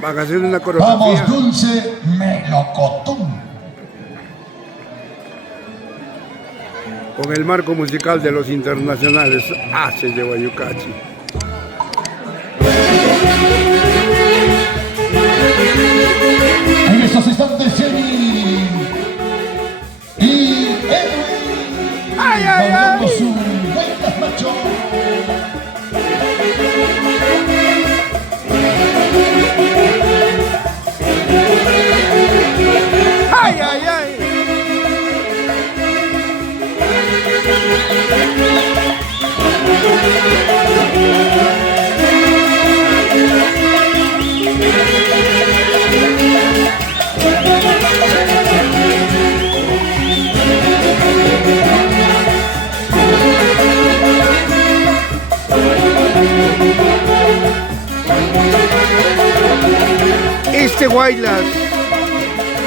Van a hacer una coreografía. Vamos, dulce melocotón. Con el marco musical de los internacionales Haces de Guayucachi. En estos instantes, Jenny y Edwin. ¡Ay, ay, bailando ay! su Vengas Macho. ¡Ay, ay, ay! Este Guaylas,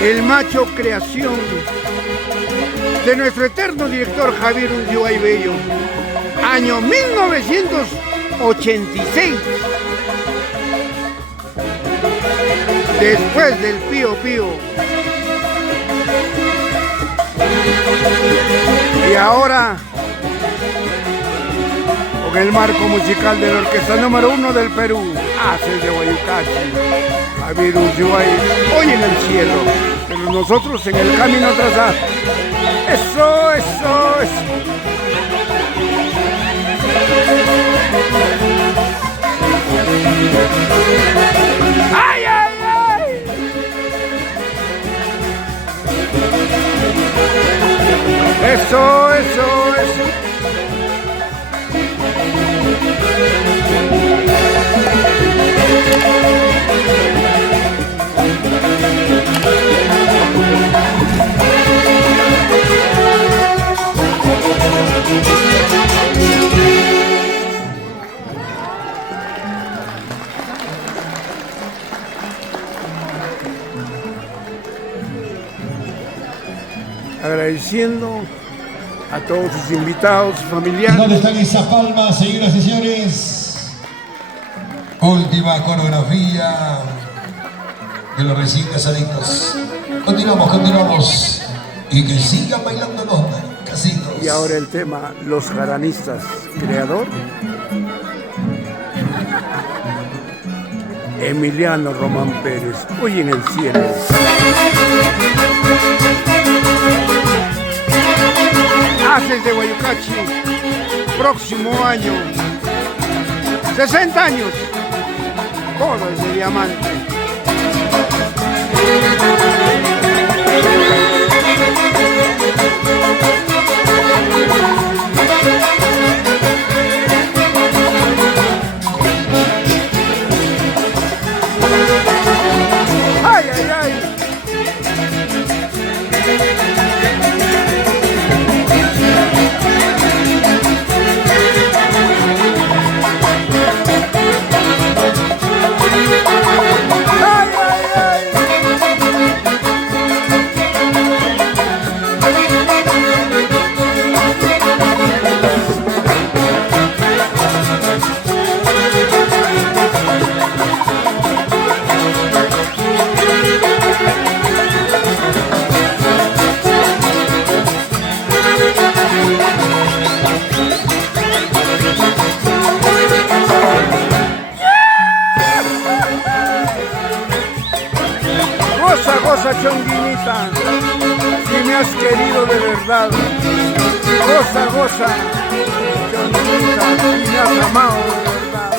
el macho creación de nuestro eterno director Javier Ulloa y Bello, año 1986. Después del Pío Pío. Y ahora, con el marco musical de la orquesta número 1 del Perú, Haces de Guayucachi, Javier Ulloa, hoy en el cielo, pero nosotros en el camino trazado. Eso, eso, eso. ¡Ay, ay, ay! Eso, eso, eso. Agradeciendo a todos sus invitados, familiares. ¿Dónde están esas palmas, señoras y señores? Última coreografía de los recién casaditos. Continuamos, continuamos. Y que sigan bailando los casitos. Y ahora el tema, los jaranistas, creador Emiliano Román Pérez, hoy en el cielo. Haces de Guayucachi, próximo año, 60 años, bodas de diamante. ¡Ay, ay, ay! Goza, goza, chonguinita, si me has querido de verdad. Goza, goza, chonguinita, si me has amado de verdad.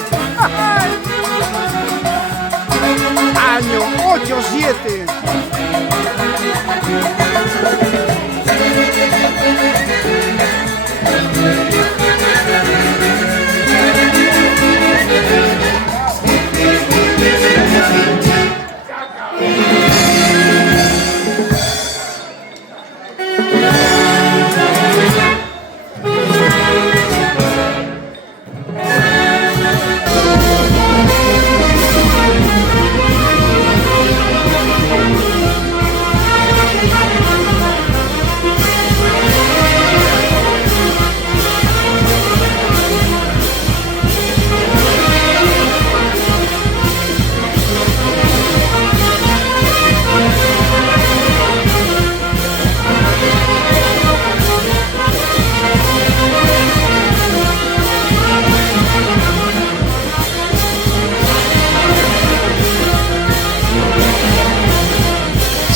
Año 87.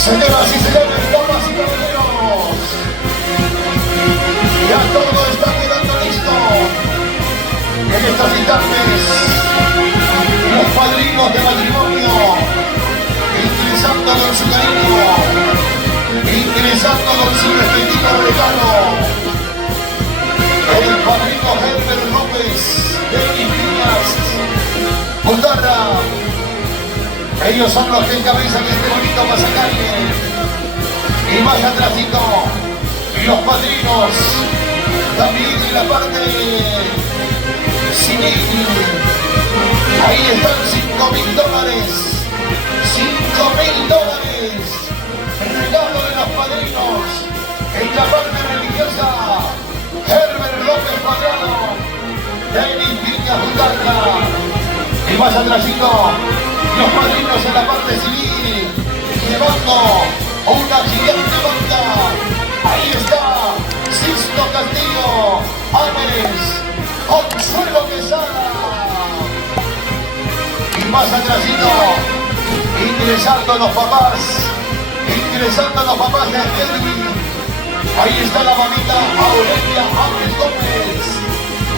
Señoras y señores, damas y caballeros, ya todo está quedando listo. En estos instantes, los padrinos de matrimonio, ingresando con su cariño, ingresando con su respectivo regalo. El padrino Herbert López, Denis Viñas, Guitarra. Ellos son los que encabezan este bonito pasacalle. Y más atrásito, los padrinos, también en la parte civil. Ahí están $5.000. $5.000. Regalo de los padrinos. En la parte religiosa, Herbert López Cuadrado, Denis Viñas Guitarra. Y más atrásito, los padrinos en la parte civil, llevando una gigante banda. Ahí está Sisto Castillo, Ames, Consuelo Quesada. Y más atrásito, ingresando los papás de Edwin. Ahí está la mamita Aurelia Ames Gómez.